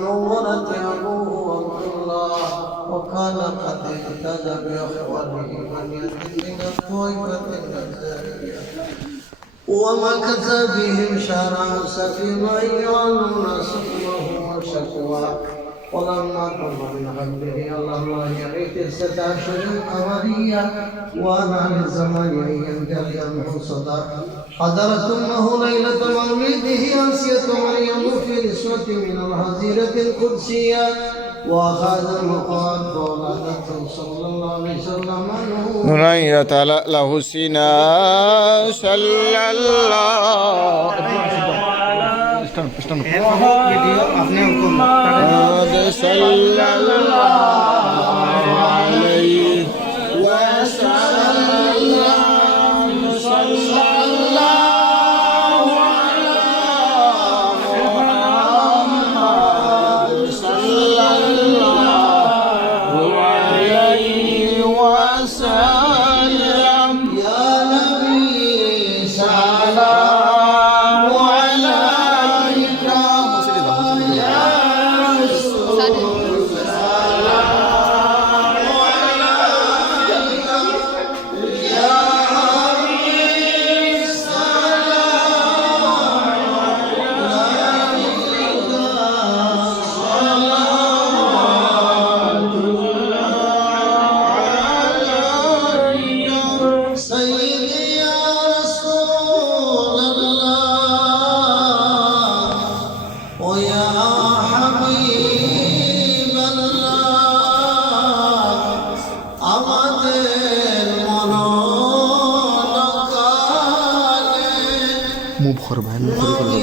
ونورت أبوه عبد الله وكان قد اهتدى بأخوانه من يد من الطائفة النزارية ومكث بهم شهرا سفيما يعلون سقمه وشكواه ولما تم به الله يعيد 16 قمرية وانا للزمان ينجلي عنه صدى حضرت امه ليلة مولده انسية مريم في نسوة من الهزيرة القدسية واخذ المقعد فولدته صلى الله عليه وسلم نريت له سنا صلى الله صلى الله عليه وسلم صلى الله على محمد صلى الله عليه وسلم يا نبي سلام মুভ করো ভাই, মুভ করে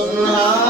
سبحان